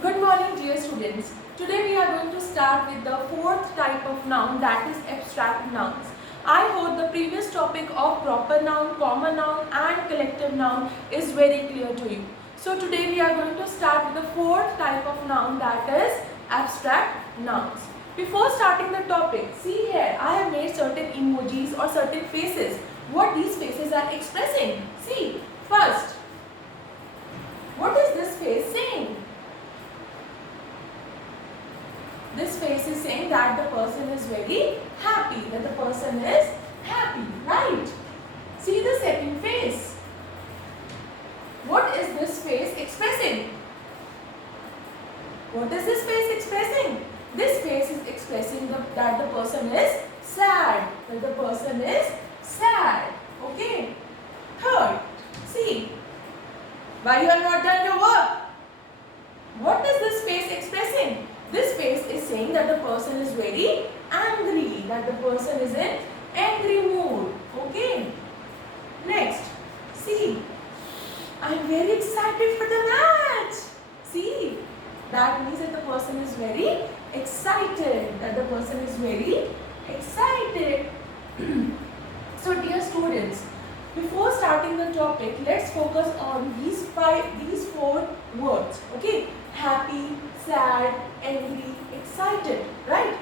Good morning, dear students. Today we are going to start with the fourth type of noun, that is abstract nouns. I hope the previous topic of proper noun, common noun and collective noun is very clear to you. So today we are going to start with the fourth type of noun, that is abstract nouns. Before starting the topic, see here I have made certain emojis or certain faces. What these faces are expressing? See, first, what is this face saying? This face is saying that the person is very happy, that the person is happy, right? See the second face. What is this face expressing? What is this face expressing? This face is expressing that the person is sad, that the person is sad, okay? Third, see, why you are not done your work? What is this face expressing? This face is saying that the person is very angry, that the person is in angry mood. Okay. Next, see, I am very excited for the match. See, that means that the person is very excited, that the person is very excited. So dear students, before starting the topic, let's focus on these four words. Okay, happy, sad, angry, excited, right?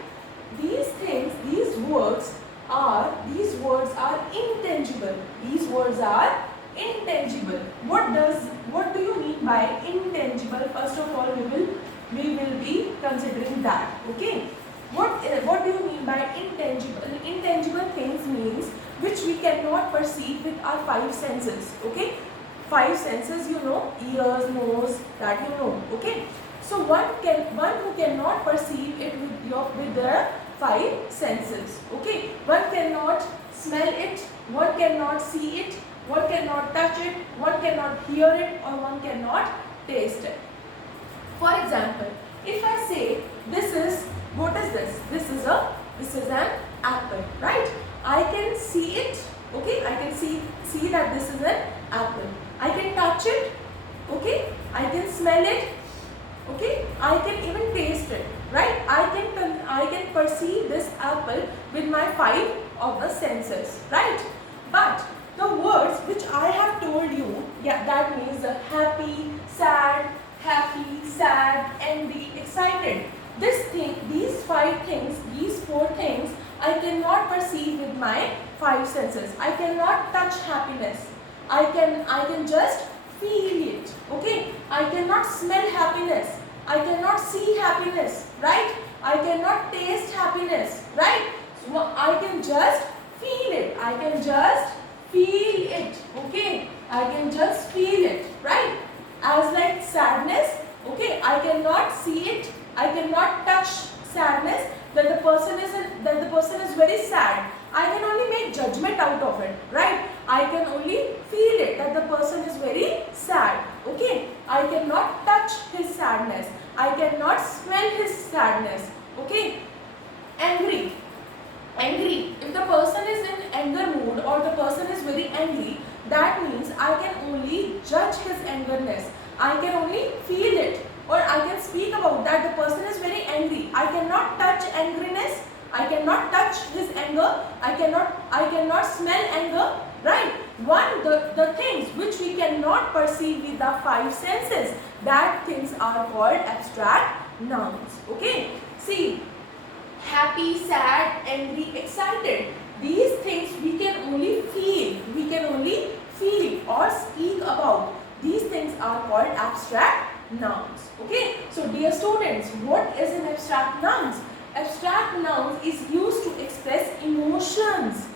These things, these words are intangible. These words are intangible. What do you mean by intangible? First of all, we will be considering that. Okay. What do you mean by intangible? Intangible things means which we cannot perceive with our five senses. Okay. Five senses, you know, ears, nose, that you know. Okay. So one who cannot perceive it with their five senses. Okay. One cannot smell it, one cannot see it, one cannot touch it, one cannot hear it, or one cannot taste it. For example, if I say what is this? This is an apple, right? I can see it. Okay, I can see that this is an apple. I can touch it. Okay, I can smell it. Okay, I can even taste it, right? I can perceive this apple with my five of the senses, right? But the words which I have told you, yeah, that means happy, sad, angry, excited. These four things, I cannot perceive with my five senses. I cannot touch happiness. I can just feel it. Okay, I cannot smell happiness. I cannot see happiness, right? I cannot taste happiness, right? So I can just feel it. I can just feel it. Okay, I can just feel it, right? As like sadness, okay, I cannot see it. I cannot touch sadness, that the person is very sad. I can only make judgment out of it, right? I can only feel it, that the person is very sad. Okay, I cannot touch his sadness. I cannot smell his sadness. Okay, angry. If the person is in anger mood or the person is very angry, that means I can only judge his angerness. I can only feel it, or I can speak about that the person is very angry. I cannot touch angriness. I cannot touch his anger. I cannot smell anger, right? The things which we cannot perceive with the five senses, that things are called abstract nouns. Okay, see, happy, sad, angry, excited, these things we can only feel or speak about. These things are called abstract nouns. Okay, so dear students, what is an abstract nouns? Abstract nouns is used to express emotions,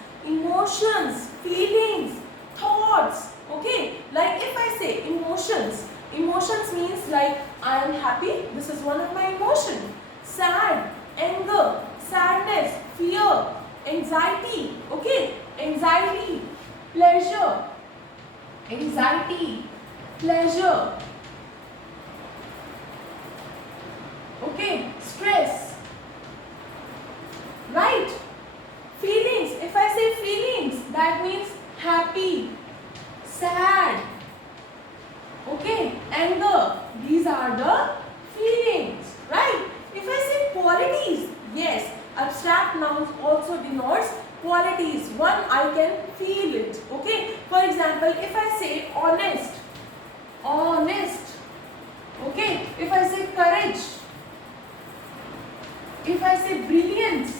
feelings, thoughts. Okay, like if I say emotions means like I am happy, this is one of my emotion. Sad, anger, sadness, fear, anxiety. Okay, anxiety, pleasure, okay, stress, right? Feelings, if I say feelings, that means happy, sad, okay, anger. These are the feelings, right? If I say qualities, yes, abstract nouns also denotes qualities. One, I can feel it, okay? For example, if I say honest, honest, okay? If I say courage, if I say brilliance,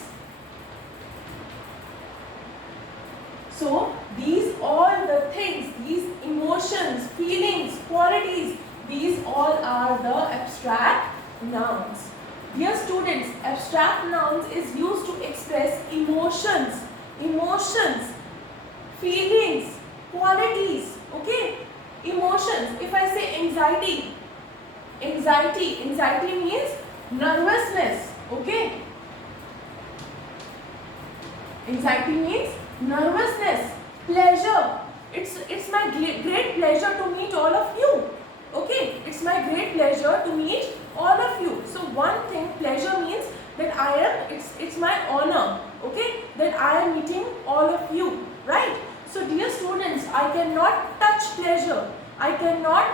so these all the things, these emotions, feelings, qualities, these all are the abstract nouns. Dear students, abstract nouns is used to express emotions, feelings, qualities, okay? Emotions, if I say anxiety, anxiety means nervousness, okay? Anxiety means nervousness. Pleasure, it's my great pleasure to meet all of you, okay? It's my great pleasure to meet all of you. So one thing, pleasure means that I am, it's my honor, okay, that I am meeting all of you, right? So dear students, I cannot touch pleasure, I cannot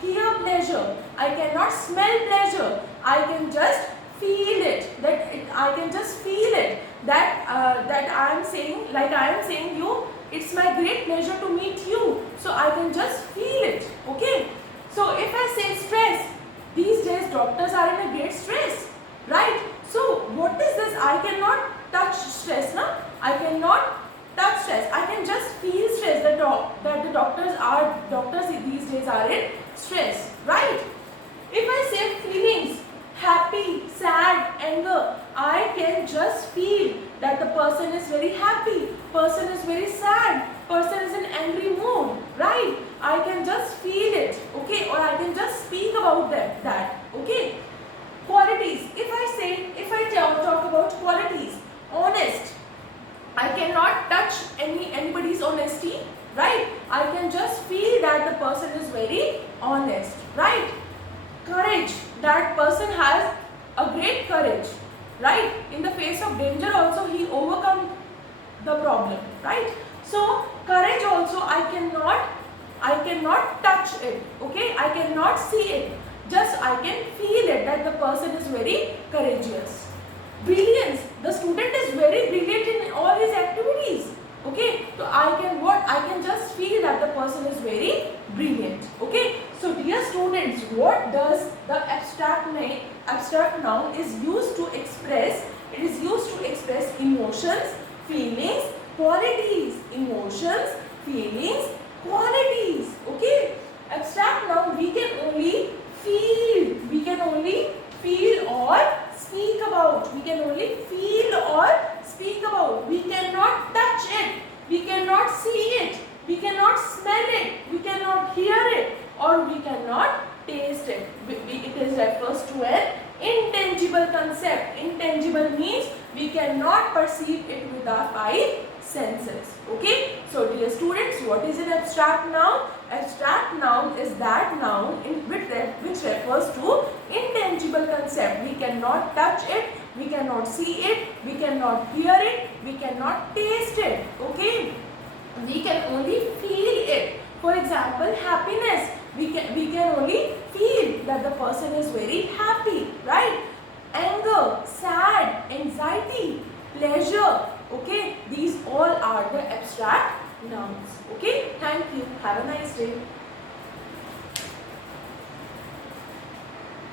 hear pleasure, I cannot smell pleasure, I can just feel it, I can just feel it, that I am saying, like I am saying you, it's my great pleasure to meet you, so I can just feel it, okay? So if I say stress, these days doctors are in a great stress, right? So what is this? I cannot touch stress, na? I cannot touch stress. I can just feel stress, that the doctors these days are in stress, right? If I say feelings, happy, sad, anger, I can just feel that the person is very happy, person is very sad, person is in angry mood, right? I can just feel it, okay, or I can just speak about that, okay? Qualities, if I talk about qualities, honest, I cannot touch anybody's honesty, right? I can just feel that the person is very honest, right? Courage, that person has a great courage, right? In the face of danger also he overcome the problem, right? So courage also I cannot touch it, okay? I cannot see it, just I can feel it that the person is very courageous. Brilliance, the student is very brilliant in all his activities, okay? So I can just feel that the person is very brilliant, okay? So dear students, what does the abstract noun is used to express? It is used to express emotions, feelings, qualities. Emotions, feelings, qualities, okay? Abstract noun we can only feel or speak about. We can only feel or speak about. We cannot touch it, we cannot see it, we cannot smell it, we cannot hear it, or we cannot taste it. It refers to an intangible concept. Intangible means we cannot perceive it with our five senses, okay? So dear students, what is an abstract noun? Abstract noun is that noun which refers to intangible concept. We cannot touch it, we cannot see it, we cannot hear it, we cannot taste it, okay? We can only feel it. For example, happiness, we can only feel that the person is very happy, right? Anger, sad, anxiety, pleasure, okay? These all are the abstract nouns, okay? Thank you. Have a nice day.